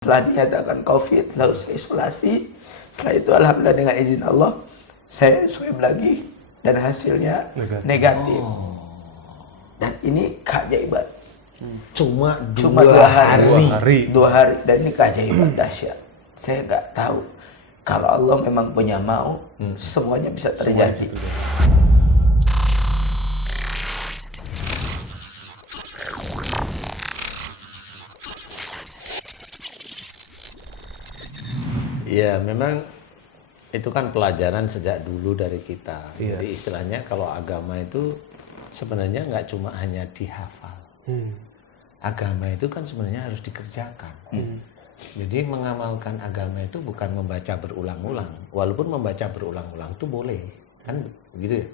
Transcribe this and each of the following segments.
Setelah dinyatakan COVID, lalu saya isolasi. Setelah itu alhamdulillah dengan izin Allah, saya swab lagi dan hasilnya negatif. Dan ini keajaiban. Cuma Cuma dua hari. 2 hari dan ini keajaiban dahsyat. Saya nggak tahu kalau Allah memang punya mau, semuanya bisa terjadi. Ya, memang itu kan pelajaran sejak dulu dari kita. Iya. Jadi istilahnya kalau agama itu sebenarnya nggak cuma hanya dihafal. Agama itu kan sebenarnya harus dikerjakan. Jadi mengamalkan agama itu bukan membaca berulang-ulang. Walaupun membaca berulang-ulang itu boleh, kan begitu ya.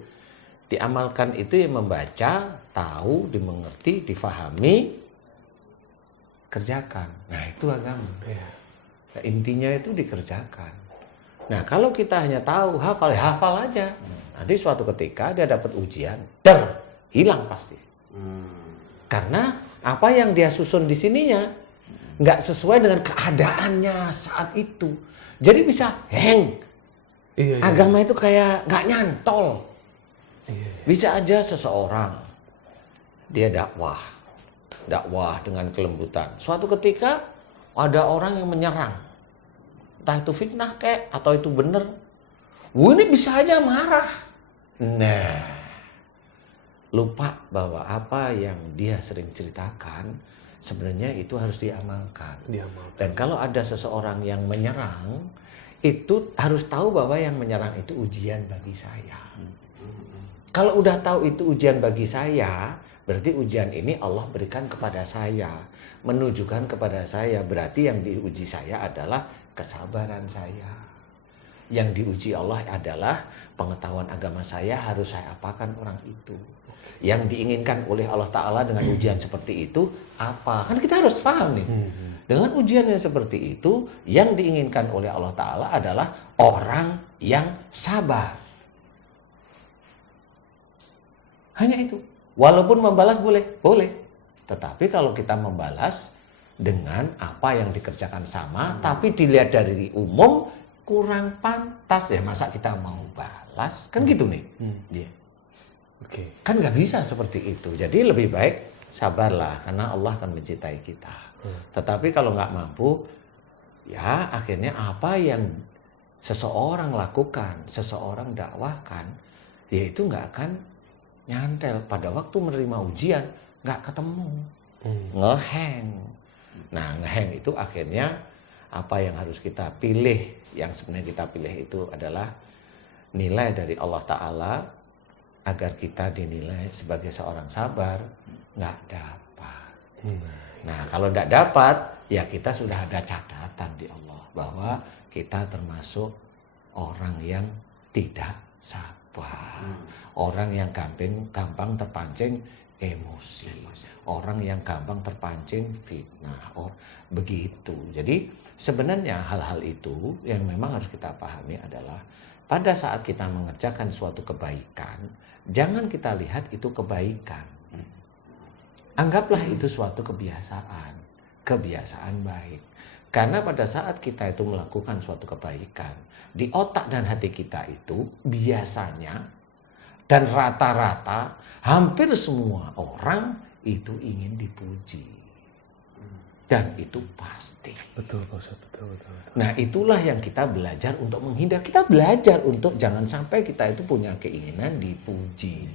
Diamalkan itu yang membaca, tahu, dimengerti, difahami, kerjakan. Nah, itu agama. Nah, intinya itu dikerjakan. Nah, kalau kita hanya tahu, hafal, ya hafal aja. Nanti suatu ketika dia dapat ujian, hilang pasti. Karena apa yang dia susun di sininya nggak sesuai dengan keadaannya saat itu. Jadi bisa hang. Agama itu kayak nggak nyantol. Bisa aja seseorang dia dakwah dengan kelembutan. Suatu ketika ada orang yang menyerang, entah itu fitnah kek atau itu benar. Ini bisa aja marah. Nah, lupa bahwa apa yang dia sering ceritakan sebenarnya itu harus diamalkan. Dan kalau ada seseorang yang menyerang, itu harus tahu bahwa yang menyerang itu ujian bagi saya. Kalau udah tahu itu ujian bagi saya, berarti ujian ini Allah berikan kepada saya, menunjukkan kepada saya, berarti yang diuji saya adalah kesabaran saya. Yang diuji Allah adalah pengetahuan agama saya harus saya apakan orang itu. Yang diinginkan oleh Allah Ta'ala dengan ujian seperti itu, apa? Kan kita harus paham nih. Dengan ujian yang seperti itu, yang diinginkan oleh Allah Ta'ala adalah orang yang sabar. Hanya itu. Walaupun membalas boleh. Tetapi kalau kita membalas dengan apa yang dikerjakan sama, tapi dilihat dari umum kurang pantas, ya masa kita mau balas? Kan gitu nih. Kan nggak bisa seperti itu. Jadi lebih baik sabarlah, karena Allah akan mencintai kita. Tetapi kalau nggak mampu, ya akhirnya apa yang seseorang lakukan, seseorang dakwahkan, ya itu nggak akan nyantel. Pada waktu menerima ujian nggak ketemu, ngehang. Nah, ngehang itu akhirnya apa yang harus kita pilih, yang sebenarnya kita pilih itu adalah nilai dari Allah Ta'ala agar kita dinilai sebagai seorang sabar, nggak dapat. Nah, kalau nggak dapat, ya kita sudah ada catatan di Allah bahwa kita termasuk orang yang tidak sabar. Orang yang gampang terpancing emosi. Orang yang gampang terpancing fitnah. Begitu. Jadi sebenarnya hal-hal itu yang memang harus kita pahami adalah pada saat kita mengerjakan suatu kebaikan, jangan kita lihat itu kebaikan. Anggaplah itu suatu kebiasaan baik. Karena pada saat kita itu melakukan suatu kebaikan, di otak dan hati kita itu biasanya dan rata-rata hampir semua orang itu ingin dipuji. Dan itu pasti. Betul, Pak Ustadz. Betul. Nah, itulah yang kita belajar untuk menghindar. Kita belajar untuk jangan sampai kita itu punya keinginan dipuji.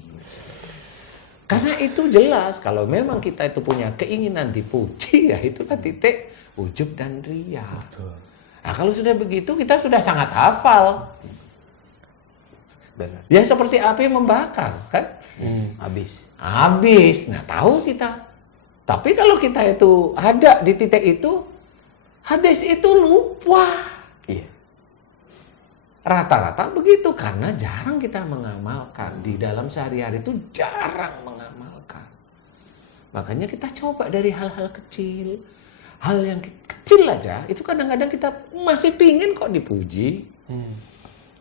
Karena itu jelas, kalau memang kita itu punya keinginan dipuji, ya itulah titik ujub dan riya. Nah, kalau sudah begitu, kita sudah sangat hafal. Benar. Ya seperti api membakar, kan? Habis. Nah, tahu kita. Tapi kalau kita itu ada di titik itu, hadis itu lupa. Rata-rata begitu, karena jarang kita mengamalkan. Di dalam sehari-hari itu jarang mengamalkan. Makanya kita coba dari hal-hal kecil. Hal yang kecil aja, itu kadang-kadang kita masih pingin kok dipuji.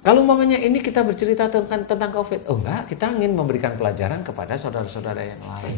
Kalau umpamanya ini kita bercerita tentang COVID, enggak, kita ingin memberikan pelajaran kepada saudara-saudara yang lain.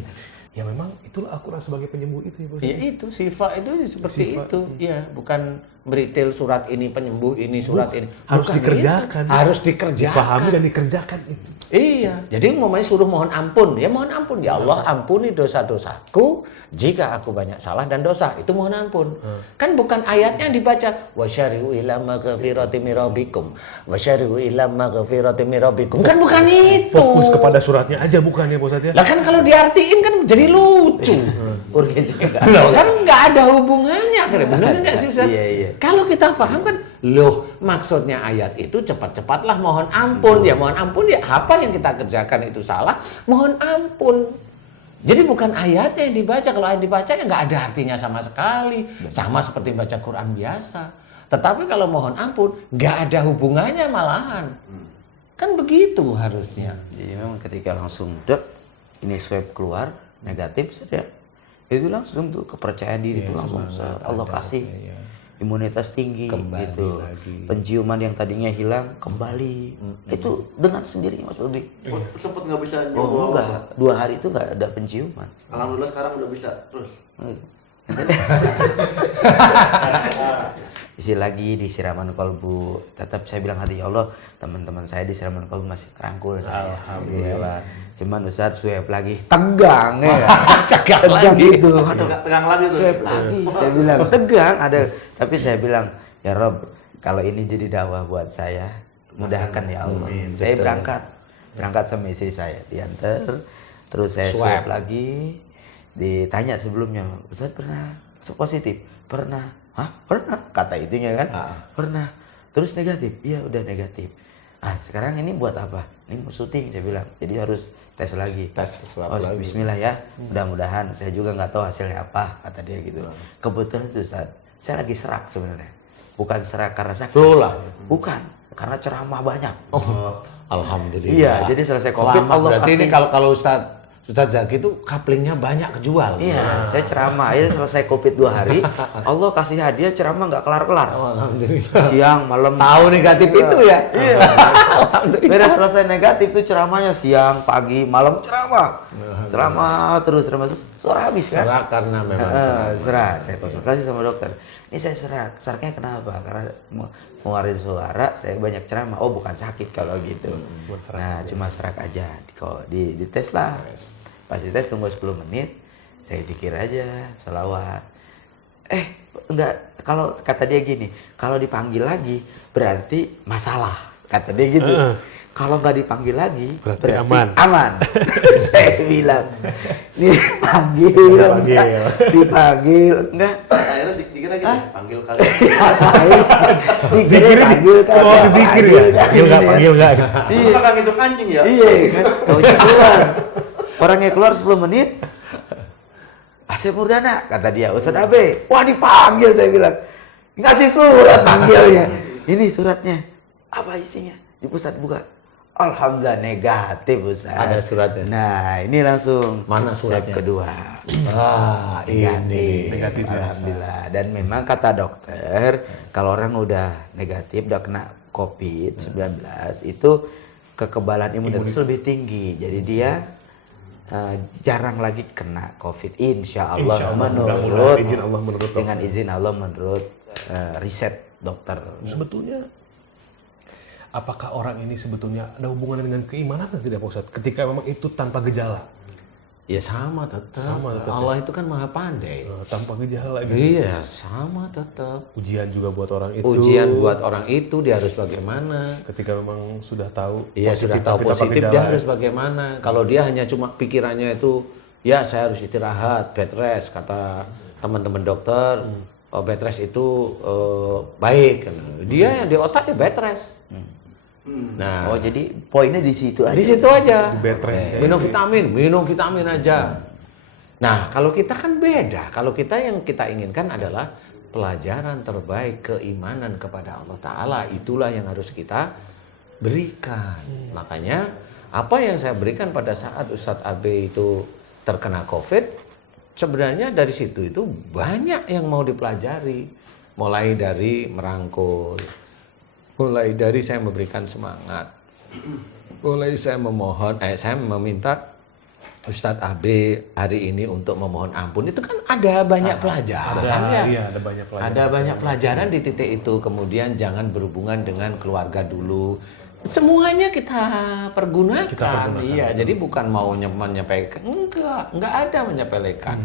ya memang itulah Al-Quran sebagai penyembuh itu ya Pak Ustadz. Ya itu sifat itu seperti Sifat. itu, ya bukan beritil surat ini penyembuh ini surat ini harus Bukan dikerjakan. itu. Harus dikerjakan. Dipahami dan dikerjakan itu. Iya, jadi umpamanya suruh mohon ampun, ya mohon ampun ya Allah ampuni dosa-dosaku jika aku banyak salah dan dosa, itu mohon ampun. Kan bukan ayatnya yang dibaca wasyari'u ila maghfirati min rabbikum wasyari'u ila maghfirati min rabbikum. Kan bukan itu. Fokus kepada suratnya aja bukan ya Pak Ustadz ya? Lah kan kalau diartiin kan jadi lucu. Urgensinya nggak Loh, kan nggak ada hubungannya akhirnya. Benar nggak sih Ustaz? Iya. Kalau kita paham kan, loh maksudnya ayat itu cepat-cepatlah mohon ampun. Ya mohon ampun ya apa yang kita kerjakan itu salah, mohon ampun. Jadi bukan ayatnya yang dibaca. Kalau ayat dibaca ya nggak ada artinya sama sekali. Sama seperti baca Quran biasa. Tetapi kalau mohon ampun, nggak ada hubungannya malahan. Kan begitu harusnya. Jadi memang ketika langsung ini swab keluar negatif saja, itu langsung tuh kepercayaan diri itu langsung Allah kasih imunitas tinggi Kembali gitu. lagi. Penciuman yang tadinya hilang kembali. Itu dengan sendirinya Mas Bobi. Sempet nggak bisa Oh nyoba. enggak, 2 hari itu enggak ada penciuman. Alhamdulillah sekarang udah bisa terus. Isi lagi di siraman kolbu. Tetap saya bilang hati ya Allah, teman-teman saya di siraman kolbu masih rangkul saya. Alhamdulillah. Cuman Ustaz swab lagi tegang ya. Tegang Tegang lagi. gitu. Aduh, Tegang lagi tuh. swab lagi. Saya bilang tegang ada. Tapi saya bilang ya Rob, kalau ini jadi dakwah buat saya, mudahkan ya Allah. Saya berangkat sama istri saya, diantar. Terus saya swab lagi. Ditanya sebelumnya, Ustaz pernah positif? Pernah. Hah? Pernah? Kata itunya kan? Pernah. Terus negatif? Iya udah negatif. Ah sekarang ini buat apa? Ini mau syuting saya bilang. Jadi harus tes lagi. Tes swab Oh, lagi. Bismillah ya. Mudah-mudahan. Saya juga nggak tahu hasilnya apa kata dia gitu. Kebetulan itu saat saya lagi serak sebenarnya. Bukan serak karena sakit. Flu lah. Bukan. Karena ceramah banyak. Oh, alhamdulillah. Iya, jadi selesai COVID, Selamat. Allah Berarti ini kasih. kalau Ustaz Zaki itu kaplingnya banyak kejual. Iya, saya ceramah aja selesai COVID 2 hari. Allah kasih hadiah ceramah nggak kelar-kelar. Oh, alhamdulillah. Siang, malam. Tahu negatif itu ya. Iya. Beres selesai negatif tuh ceramahnya siang, pagi, malam ceramah. Ceramah terus suara habis kan? Serak karena memang Serak. Saya konsultasi sama dokter. Ini saya serak. Seraknya kenapa? Karena mengeluarkan suara, saya banyak ceramah. Oh, bukan sakit kalau gitu. Cuma serak aja. Kok dites lah. Pas dites tunggu 10 menit. Saya zikir aja, selawat. Enggak, kalau kata dia gini, kalau dipanggil lagi berarti masalah. Kata dia gitu. Kalau nggak dipanggil lagi Berarti aman. Saya bilang dipanggil enggak. Akhirnya dikira lagi panggil kalian. Zikir panggil kagak. Oh, zikir ya? Panggil nggak? Iya. Kakak ngidup anjing ya? Iya kan, taunya keluar. Orangnya keluar 10 menit. Asep Murdana, kata dia, Ustaz Abe. Wah dipanggil, saya bilang. Ngasih surat panggilnya. Ini suratnya. Apa isinya? Di Ustaz buka. Alhamdulillah negatif Ustaz. Ada suratnya. Nah ini langsung. Mana suratnya? Swab kedua. Negatif ya. Alhamdulillah. Dan memang kata dokter, kalau orang udah negatif, udah kena COVID-19, itu kekebalan imunitas lebih tinggi. Jadi dia jarang lagi kena COVID. Insya Allah, menurut izin Allah menurut dengan izin Allah menurut riset dokter. Sebetulnya apakah orang ini sebetulnya ada hubungannya dengan keimanan atau tidak Pak Ustadz? Ketika memang itu tanpa gejala. Ya sama tetap. Sama tetap, Allah itu kan maha pandai. Tanpa gejala gitu. Iya, sama tetap. Ujian juga buat orang itu. Ujian buat orang itu dia harus bagaimana? Ketika memang sudah tahu. Iya, sudah tahu tapi tanpa positif gejala, dia ya. harus bagaimana? Kalau dia hanya cuma pikirannya itu, ya saya harus istirahat, bed rest kata teman-teman dokter. Oh, bed rest itu baik. Dia yang di otak ya bed rest. Nah, Oh jadi poinnya di situ aja. di situ aja. Bed rest ya. Minum vitamin aja. Nah, kalau kita kan beda. Kalau kita yang kita inginkan adalah pelajaran terbaik keimanan kepada Allah Ta'ala. Itulah yang harus kita berikan. Makanya apa yang saya berikan pada saat Ustadz Abe itu terkena COVID, sebenarnya dari situ itu banyak yang mau dipelajari. Mulai dari merangkul, mulai dari saya memberikan semangat, mulai saya memohon, saya meminta Ustadz AB hari ini untuk memohon ampun, itu kan ada banyak pelajaran ya. Iya, ada banyak pelajaran. Ada banyak pelajaran di titik itu. Kemudian jangan berhubungan dengan keluarga dulu. Semuanya kita pergunakan. Iya, jadi bukan mau menyampaikan, enggak ada menyepelekan.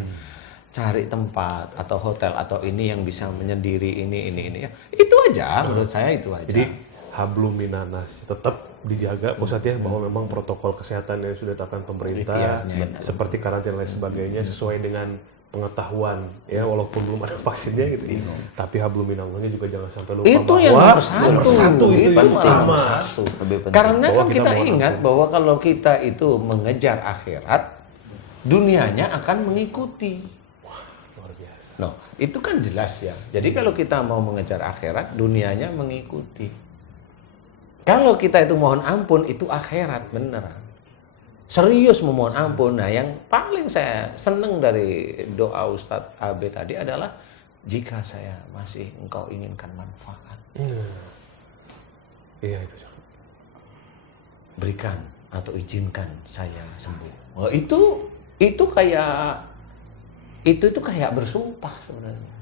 Cari tempat atau hotel atau ini yang bisa menyendiri ini ya. Itu aja menurut saya, itu aja. Jadi hablum minanas tetap dijaga Ustadz ya, bahwa memang protokol kesehatan yang sudah ditetapkan pemerintah seperti karantina dan lain sebagainya sesuai dengan pengetahuan ya, walaupun belum ada vaksinnya gitu. Tapi hablum minallahnya juga jangan sampai lupa itu bahwa yang nomor satu itu utama. Lebih penting. Karena Bahwa kan kita kita mohon ingat ampun. bahwa kalau kita itu mengejar akhirat, dunianya akan mengikuti. luar biasa. No, itu kan jelas ya. Jadi kalau kita mau mengejar akhirat, dunianya mengikuti. Kalau kita itu mohon ampun, itu akhirat beneran. Serius memohon ampun. Nah, yang paling saya seneng dari doa Ustadz AB tadi adalah, jika saya masih engkau inginkan manfaat, Iya itu. berikan atau izinkan saya sembuh. Oh, itu kayak bersumpah sebenarnya.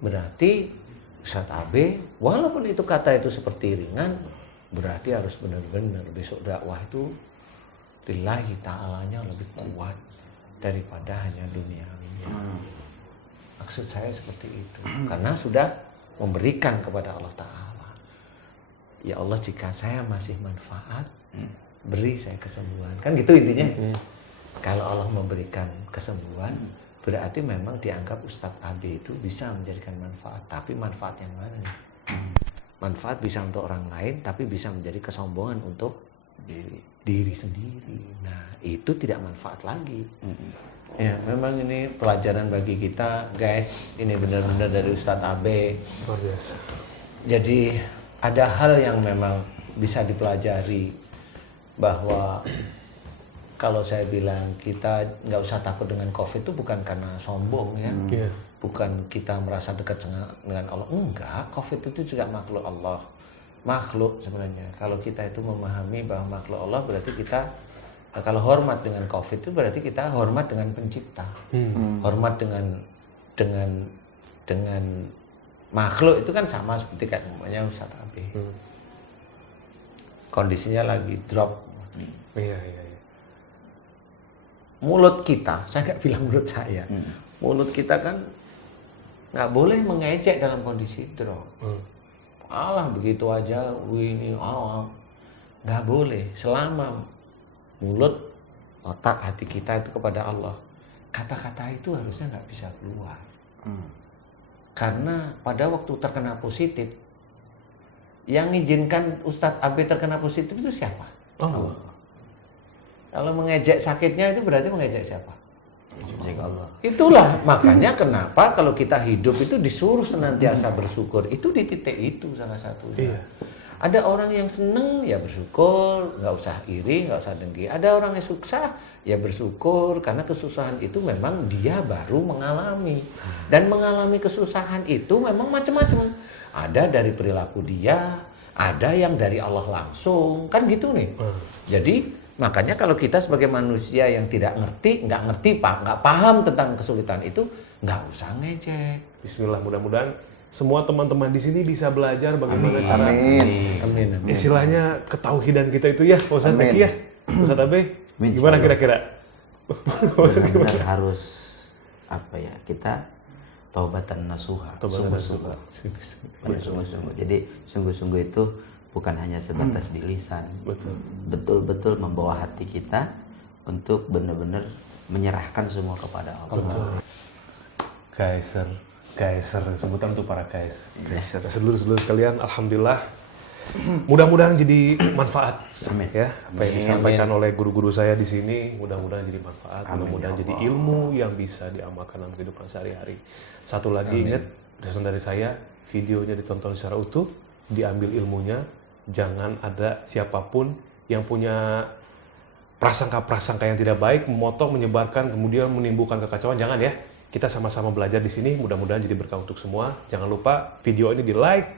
Berarti Ustadz AB, walaupun itu kata itu seperti ringan, berarti harus benar-benar besok dakwah itu lillahi ta'alanya lebih kuat daripada hanya duniawinya. Maksud saya seperti itu. Karena sudah memberikan kepada Allah Ta'ala. Ya Allah, jika saya masih manfaat, beri saya kesembuhan. Kan gitu intinya. Kalau Allah memberikan kesembuhan, berarti memang dianggap Ustadz AB itu bisa menjadikan manfaat. Tapi manfaat yang mana nih? Manfaat bisa untuk orang lain, tapi bisa menjadi kesombongan untuk diri sendiri. Nah, itu tidak manfaat lagi. Ya, memang ini pelajaran bagi kita, guys. Ini benar-benar dari Ustadz AB. Luar biasa. Jadi ada hal yang memang bisa dipelajari, bahwa kalau saya bilang kita nggak usah takut dengan COVID itu bukan karena sombong ya, bukan kita merasa dekat dengan Allah, enggak. COVID itu juga makhluk Allah, makhluk sebenarnya. Kalau kita itu memahami bahwa makhluk Allah, berarti kita kalau hormat dengan COVID itu berarti kita hormat dengan pencipta, hormat dengan makhluk itu kan sama seperti kayak namanya Ustadz AB. Kondisinya lagi drop. Iya. Mulut kita, saya nggak bilang mulut saya, mulut kita kan nggak boleh mengejek dalam kondisi drop. Alah begitu aja, ini nggak boleh. Selama mulut, otak, hati kita itu kepada Allah, kata-kata itu harusnya nggak bisa keluar. Karena pada waktu terkena positif, yang mengizinkan Ustadz AB terkena positif itu siapa? Allah. Kalau mengejek sakitnya itu berarti mengejek siapa? Allah. Itulah makanya kenapa kalau kita hidup itu disuruh senantiasa bersyukur. Itu di titik itu salah satunya. Iya. Ada orang yang seneng ya bersyukur, nggak usah iri, nggak usah dengki. Ada orang yang susah ya bersyukur, karena kesusahan itu memang dia baru mengalami. Dan mengalami kesusahan itu memang macam-macam. Ada dari perilaku dia, ada yang dari Allah langsung, kan gitu nih. Jadi makanya kalau kita sebagai manusia yang tidak ngerti, nggak paham tentang kesulitan itu, nggak usah ngejek. Bismillah, mudah-mudahan semua teman-teman di sini bisa belajar bagaimana cara Amin. istilahnya ketauhidan kita itu ya, Pak Ustadz Beki ya, Ustadz Abe. Amin, Gimana insyaallah. kira-kira? Benar-benar harus apa ya, kita taubatan nasuha, sungguh-sungguh. Sungguh-sungguh. Jadi sungguh-sungguh itu bukan hanya sebatas di lisan, betul-betul membawa hati kita untuk benar-benar menyerahkan semua kepada Allah. Kaiser, sebutan untuk para Kais. Sedulur-sedulur sekalian, alhamdulillah. Mudah-mudahan jadi manfaat, ya. Apa yang disampaikan oleh guru-guru saya di sini, mudah-mudahan jadi manfaat, mudah-mudahan jadi ilmu yang bisa diamalkan dalam kehidupan sehari-hari. Satu lagi ingat, pesan dari saya, videonya ditonton secara utuh, diambil ilmunya. Jangan ada siapapun yang punya prasangka-prasangka yang tidak baik, memotong, menyebarkan, kemudian menimbulkan kekacauan. Jangan ya. Kita sama-sama belajar di sini. Mudah-mudahan jadi berkah untuk semua. Jangan lupa video ini di like,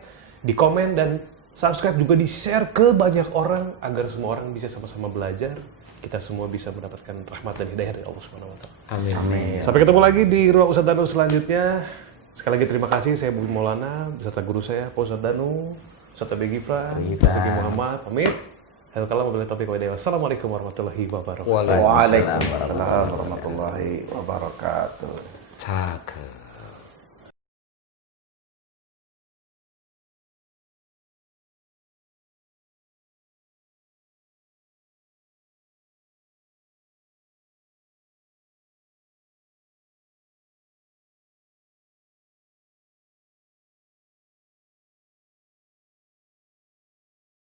di komen, dan subscribe juga di-share ke banyak orang agar semua orang bisa sama-sama belajar. Kita semua bisa mendapatkan rahmat dan hidayah dari Allah Subhanahu wa taala. Amin. Sampai ketemu lagi di Ruang Ustadz Danu selanjutnya. Sekali lagi terima kasih, saya Bumi Maulana beserta guru saya Pak Ustadz Danu, Ustadz Abi Gifran, Zaki Muhammad, pamit. Assalamualaikum warahmatullahi wabarakatuh. Waalaikumsalam warahmatullahi wabarakatuh. Cakep.